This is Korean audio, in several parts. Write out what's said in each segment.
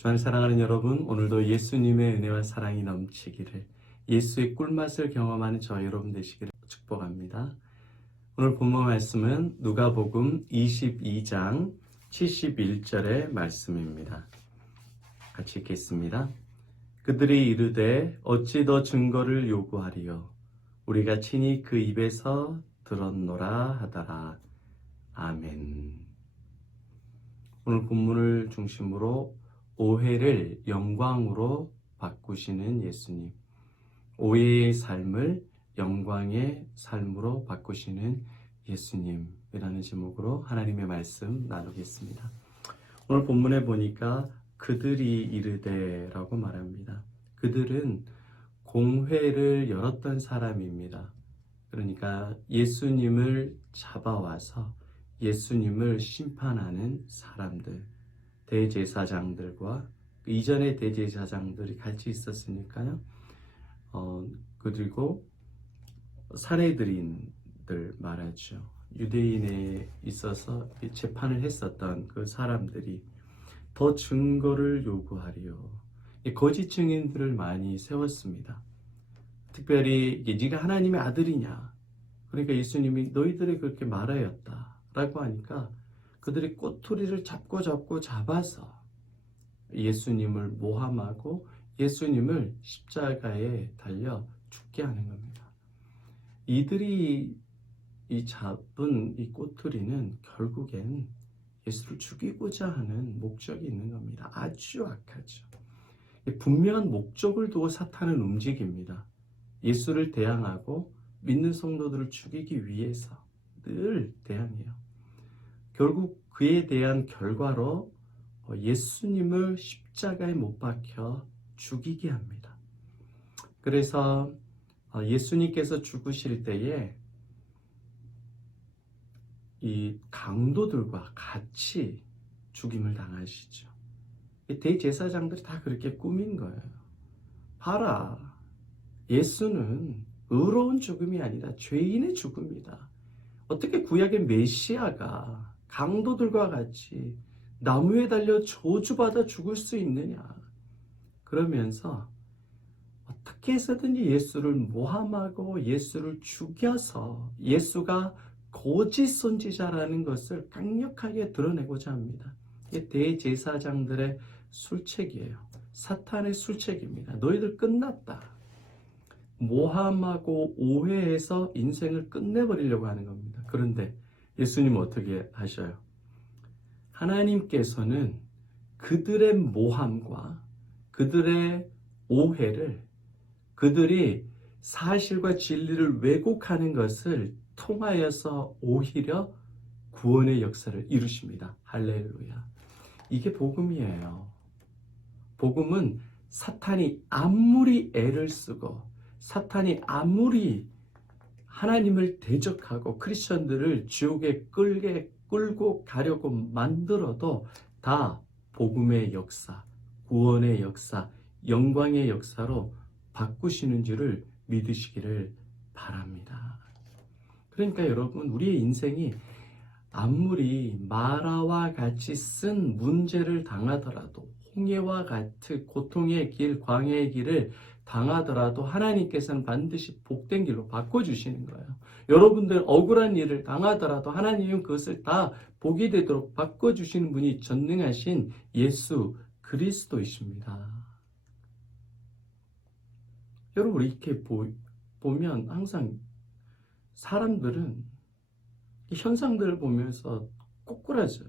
주 안에 사랑하는 여러분, 오늘도 예수님의 은혜와 사랑이 넘치기를, 예수의 꿀맛을 경험하는 저 여러분 되시기를 축복합니다. 오늘 본문 말씀은 누가복음 22장 71절의 말씀입니다. 같이 읽겠습니다. 그들이 이르되 어찌 더 증거를 요구하리요? 우리가 친히 그 입에서 들었노라 하더라. 아멘. 오늘 본문을 중심으로 오해를 영광으로 바꾸시는 예수님, 오해의 삶을 영광의 삶으로 바꾸시는 예수님이라는 제목으로 하나님의 말씀 나누겠습니다. 오늘 본문에 보니까 그들이 이르되라고 말합니다. 그들은 공회를 열었던 사람입니다. 그러니까 예수님을 잡아와서 예수님을 심판하는 사람들, 대제사장들과 이전의 대제사장들이 같이 있었으니까요. 그리고 사내들인들 말하죠. 유대인에 있어서 재판을 했었던 그 사람들이 더 증거를 요구하리요. 거짓 증인들을 많이 세웠습니다. 특별히 네가 하나님의 아들이냐? 그러니까 예수님이 너희들이 그렇게 말하였다 라고 하니까 그들이 꼬투리를 잡아서 예수님을 모함하고 예수님을 십자가에 달려 죽게 하는 겁니다. 이들이 잡은 이 꼬투리는 결국엔 예수를 죽이고자 하는 목적이 있는 겁니다. 아주 악하죠. 분명한 목적을 두고 사탄은 움직입니다. 예수를 대항하고 믿는 성도들을 죽이기 위해서 늘 대항해요. 결국 그에 대한 결과로 예수님을 십자가에 못 박혀 죽이게 합니다. 그래서 예수님께서 죽으실 때에 이 강도들과 같이 죽임을 당하시죠. 대제사장들이 다 그렇게 꾸민 거예요. 봐라, 예수는 의로운 죽음이 아니라 죄인의 죽음이다. 어떻게 구약의 메시아가 강도들과 같이 나무에 달려 저주받아 죽을 수 있느냐. 그러면서 어떻게 해서든지 예수를 모함하고 예수를 죽여서 예수가 거짓 선지자라는 것을 강력하게 드러내고자 합니다. 이게 대제사장들의 술책이에요. 사탄의 술책입니다. 너희들 끝났다. 모함하고 오해해서 인생을 끝내버리려고 하는 겁니다. 그런데 예수님은 어떻게 하셔요? 하나님께서는 그들의 모함과 그들의 오해를, 그들이 사실과 진리를 왜곡하는 것을 통하여서 오히려 구원의 역사를 이루십니다. 할렐루야. 이게 복음이에요. 복음은 사탄이 아무리 애를 쓰고 사탄이 아무리 하나님을 대적하고 크리스천들을 지옥에 끌고 가려고 만들어도 다 복음의 역사, 구원의 역사, 영광의 역사로 바꾸시는 줄을 믿으시기를 바랍니다. 그러니까 여러분, 우리의 인생이 아무리 마라와 같이 쓴 문제를 당하더라도, 홍해와 같은 고통의 길, 광야의 길을 당하더라도 하나님께서는 반드시 복된 길로 바꿔주시는 거예요. 여러분들 억울한 일을 당하더라도 하나님은 그것을 다 복이 되도록 바꿔주시는 분이 전능하신 예수 그리스도이십니다. 여러분, 이렇게 보면 항상 사람들은 이 현상들을 보면서 꼬꾸라져요.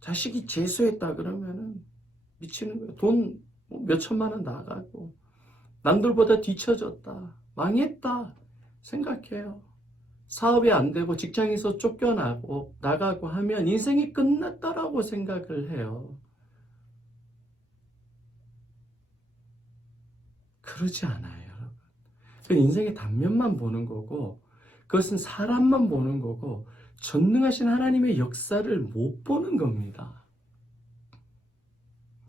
자식이 재수했다 그러면은 미치는 거예요. 돈 몇 천만 원 나가고 남들보다 뒤처졌다, 망했다 생각해요. 사업이 안 되고 직장에서 쫓겨나고 나가고 하면 인생이 끝났다라고 생각을 해요. 그러지 않아요, 여러분. 그건 인생의 단면만 보는 거고, 그것은 사람만 보는 거고, 전능하신 하나님의 역사를 못 보는 겁니다.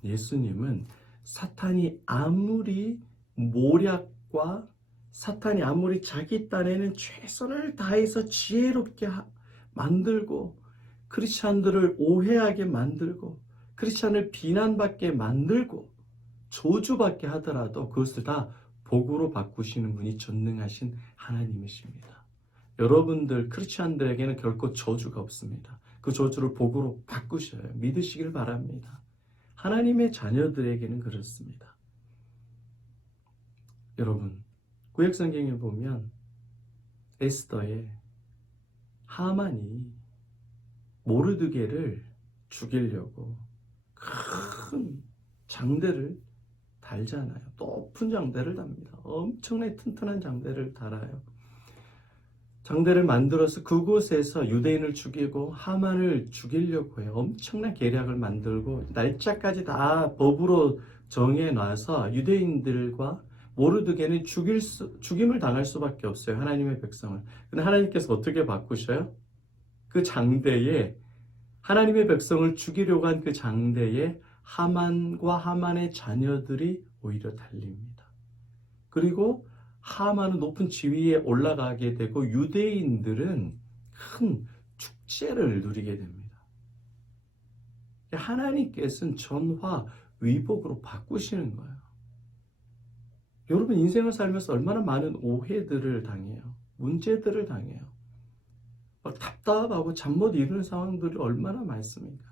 예수님은 사탄이 아무리 모략과 사탄이 아무리 자기 딴에는 최선을 다해서 지혜롭게 만들고 크리스찬들을 오해하게 만들고 크리스찬을 비난받게 만들고 저주받게 하더라도 그것을 다 복으로 바꾸시는 분이 전능하신 하나님이십니다. 여러분들 크리스찬들에게는 결코 저주가 없습니다. 그 저주를 복으로 바꾸셔요. 믿으시길 바랍니다. 하나님의 자녀들에게는 그렇습니다. 여러분, 구약성경에 보면 에스더의 하만이 모르드게를 죽이려고 큰 장대를 달잖아요. 높은 장대를 답니다. 엄청나게 튼튼한 장대를 달아요. 장대를 만들어서 그곳에서 유대인을 죽이고 하만을 죽이려고 해요. 엄청난 계략을 만들고 날짜까지 다 법으로 정해놔서 유대인들과 모르드게는 죽임을 당할 수밖에 없어요. 하나님의 백성을. 근데 하나님께서 어떻게 바꾸셔요? 그 장대에 하나님의 백성을 죽이려고 한 그 장대에 하만과 하만의 자녀들이 오히려 달립니다. 그리고 하만은 높은 지위에 올라가게 되고 유대인들은 큰 축제를 누리게 됩니다. 하나님께서는 전화 위복으로 바꾸시는 거예요. 여러분 인생을 살면서 얼마나 많은 오해들을 당해요. 문제들을 당해요. 막 답답하고 잠 못 이루는 상황들이 얼마나 많습니까?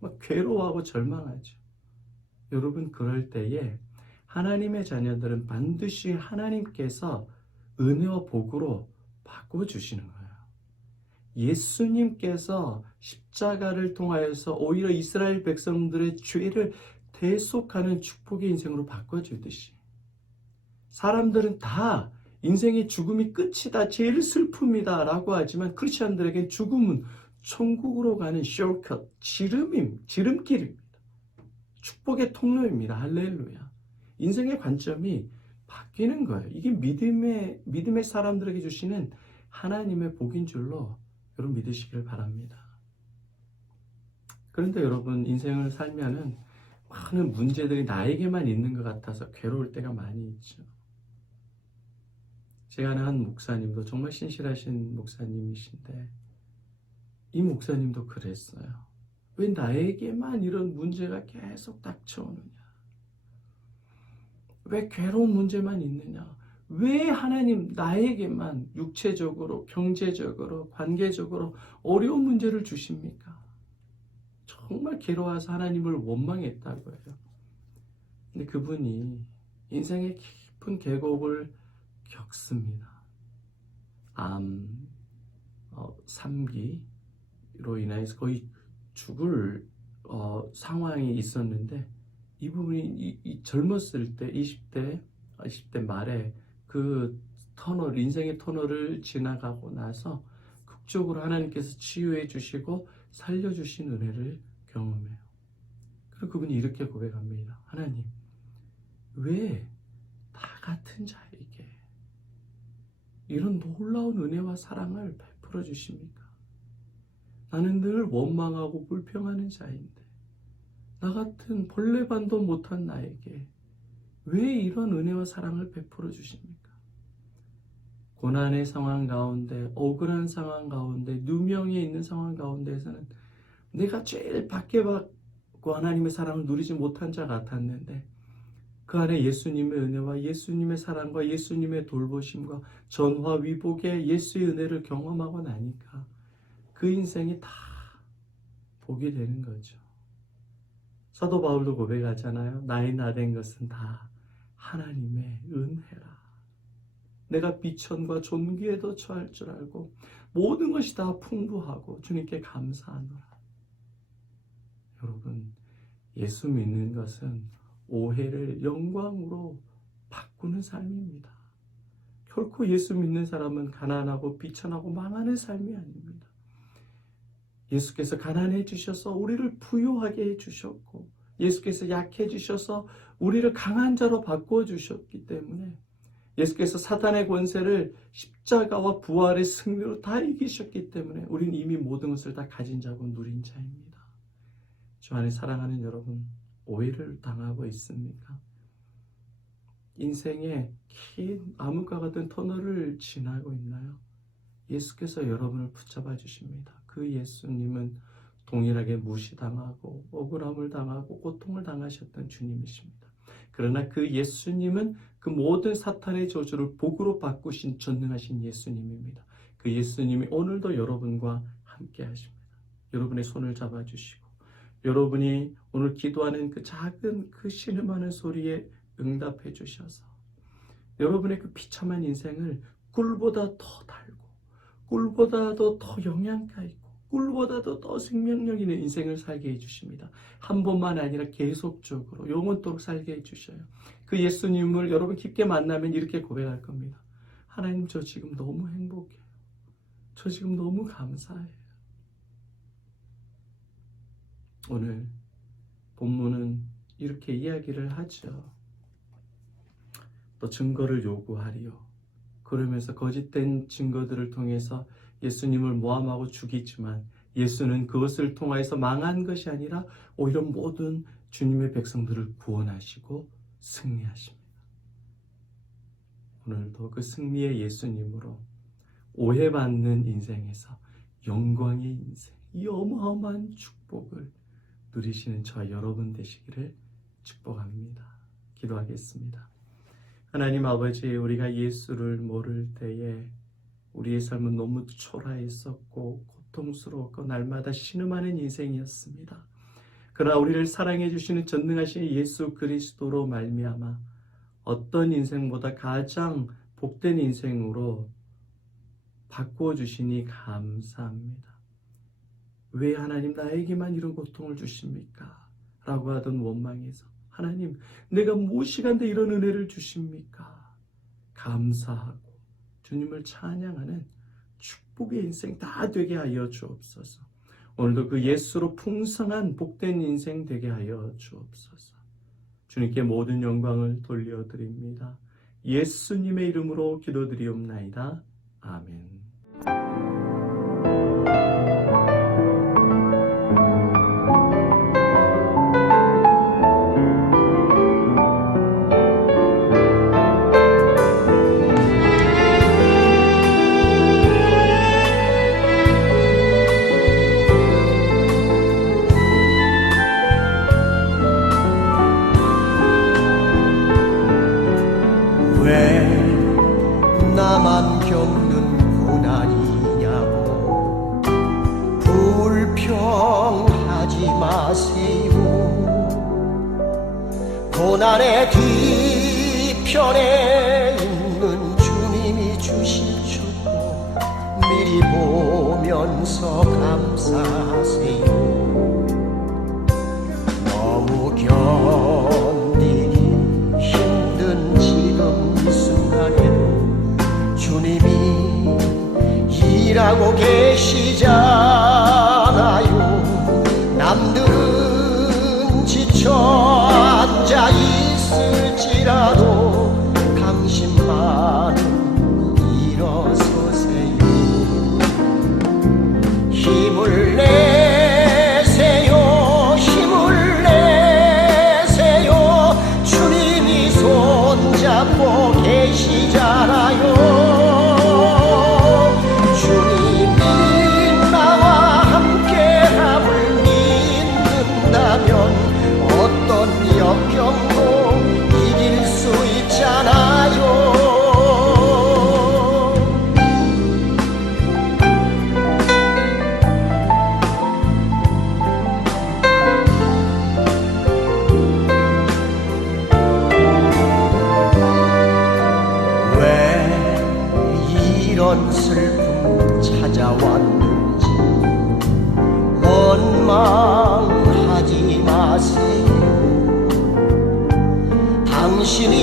막 괴로워하고 절망하죠. 여러분 그럴 때에 하나님의 자녀들은 반드시 하나님께서 은혜와 복으로 바꿔주시는 거예요. 예수님께서 십자가를 통하여서 오히려 이스라엘 백성들의 죄를 대속하는 축복의 인생으로 바꿔주듯이 사람들은 다 인생의 죽음이 끝이다, 제일 슬픔이다 라고 하지만 크리스천들에겐 죽음은 천국으로 가는 숏컷, 지름길입니다. 축복의 통로입니다. 할렐루야. 인생의 관점이 바뀌는 거예요. 이게 믿음의 사람들에게 주시는 하나님의 복인 줄로 여러분 믿으시길 바랍니다. 그런데 여러분 인생을 살면은 많은 문제들이 나에게만 있는 것 같아서 괴로울 때가 많이 있죠. 제가 아는 한 목사님도 정말 신실하신 목사님이신데 이 목사님도 그랬어요. 왜 나에게만 이런 문제가 계속 닥쳐오느냐? 왜 괴로운 문제만 있느냐? 왜 하나님 나에게만 육체적으로, 경제적으로, 관계적으로 어려운 문제를 주십니까? 정말 괴로워서 하나님을 원망했다고 해요. 근데 그분이 인생의 깊은 계곡을 겪습니다. 암, 3기로 인해서 거의 죽을 상황이 있었는데 이 부분이 젊었을 때 20대 말에 그 인생의 터널을 지나가고 나서 극적으로 하나님께서 치유해 주시고 살려주신 은혜를 경험해요. 그리고 그분이 이렇게 고백합니다. 하나님, 왜 나 같은 자에게 이런 놀라운 은혜와 사랑을 베풀어 주십니까? 나는 늘 원망하고 불평하는 자인데 나 같은 벌레반도 못한 나에게 왜 이런 은혜와 사랑을 베풀어 주십니까? 고난의 상황 가운데, 억울한 상황 가운데, 누명에 있는 상황 가운데에서는 내가 제일 밖에 받고 하나님의 사랑을 누리지 못한 자 같았는데 그 안에 예수님의 은혜와 예수님의 사랑과 예수님의 돌보심과 전화 위복의 예수의 은혜를 경험하고 나니까 그 인생이 다 복이 되는 거죠. 사도 바울도 고백하잖아요. 나의 나된 것은 다 하나님의 은혜라. 내가 비천과 존귀에도 처할 줄 알고 모든 것이 다 풍부하고 주님께 감사하노라. 여러분, 예수 믿는 것은 오해를 영광으로 바꾸는 삶입니다. 결코 예수 믿는 사람은 가난하고 비천하고 망하는 삶이 아닙니다. 예수께서 가난해 주셔서 우리를 부유하게 해 주셨고 예수께서 약해 주셔서 우리를 강한 자로 바꾸어 주셨기 때문에 예수께서 사탄의 권세를 십자가와 부활의 승리로 다 이기셨기 때문에 우리는 이미 모든 것을 다 가진 자고 누린 자입니다. 주 안에 사랑하는 여러분, 오해를 당하고 있습니까? 인생의 긴 암흑과 같은 터널을 지나고 있나요? 예수께서 여러분을 붙잡아 주십니다. 그 예수님은 동일하게 무시당하고 억울함을 당하고 고통을 당하셨던 주님이십니다. 그러나 그 예수님은 그 모든 사탄의 저주를 복으로 바꾸신 전능하신 예수님입니다. 그 예수님이 오늘도 여러분과 함께 하십니다. 여러분의 손을 잡아주시고 여러분이 오늘 기도하는 그 작은 그 신음하는 소리에 응답해 주셔서 여러분의 그 비참한 인생을 꿀보다 더 달고 꿀보다도 더 영양가 있고 꿀보다도 더 생명력 있는 인생을 살게 해주십니다. 한 번만 아니라 계속적으로 영원토록 살게 해주셔요. 그 예수님을 여러분 깊게 만나면 이렇게 고백할 겁니다. 하나님, 저 지금 너무 행복해요. 저 지금 너무 감사해요. 오늘 본문은 이렇게 이야기를 하죠. 또 증거를 요구하리요. 그러면서 거짓된 증거들을 통해서 예수님을 모함하고 죽이지만 예수는 그것을 통하여서 망한 것이 아니라 오히려 모든 주님의 백성들을 구원하시고 승리하십니다. 오늘도 그 승리의 예수님으로 오해받는 인생에서 영광의 인생, 이 어마어마한 축복을 누리시는 저와 여러분 되시기를 축복합니다. 기도하겠습니다. 하나님 아버지, 우리가 예수를 모를 때에 우리의 삶은 너무 초라했었고 고통스럽고 날마다 신음하는 인생이었습니다. 그러나 우리를 사랑해 주시는 전능하신 예수 그리스도로 말미암아 어떤 인생보다 가장 복된 인생으로 바꾸어 주시니 감사합니다. 왜 하나님 나에게만 이런 고통을 주십니까? 라고 하던 원망에서 하나님, 내가 무엇이간데 이런 은혜를 주십니까? 감사하고 주님을 찬양하는 축복의 인생 다 되게 하여 주옵소서. 오늘도 그 예수로 풍성한 복된 인생 되게 하여 주옵소서. 주님께 모든 영광을 돌려드립니다. 예수님의 이름으로 기도드리옵나이다. 아멘. 나만 겪는 고난이냐고 불평하지 마세요. 고난의 뒤편에 있는 주님이 주실 축복 미리 보면서 감사하세요. 너무 견디기 힘든 지금 이 순간에도 주님이 일하고 계시잖아요. 남들은 지쳐 앉아 있을지라도 당신만은 일어서세요. 힘을 내세요. 힘을 내세요. 주님이 손잡고 계시잖아요. 역경도 이길 수 있잖아요. 왜 이런 슬픔 찾아왔는지 원망하지 마세요. 당신이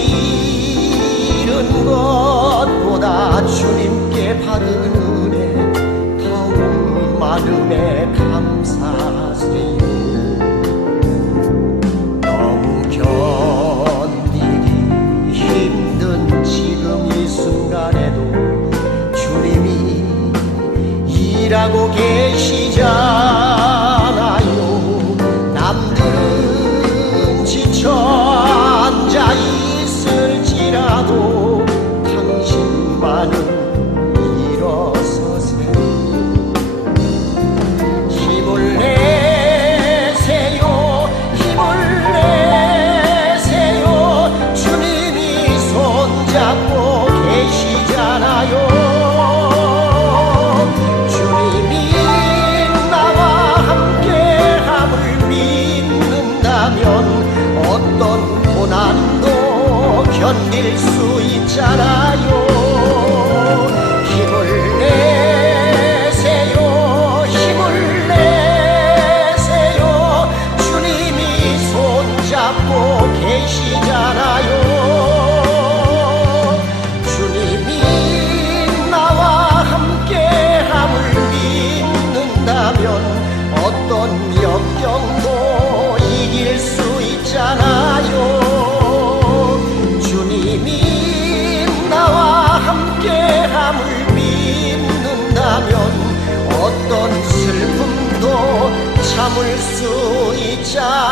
잃은 것보다 주님께 바른 은혜 더욱 많음에 감사하세요. 너무 견디기 힘든 지금 이 순간에도 주님이 일하고 계시잖아요. 남들은 지쳐 앉아 있을지라도 당신만은 일어서세요. 힘을 내 있잖아요. 힘을 내세요, 힘을 내세요. 주님이 손잡고 계시잖아요. 주님이 나와 함께함을 믿는다면 어떤 역경도 이길 수 있잖아요. 주님이 나와 함께함을 믿는다면 어떤 슬픔도 참을 수 있잖아요.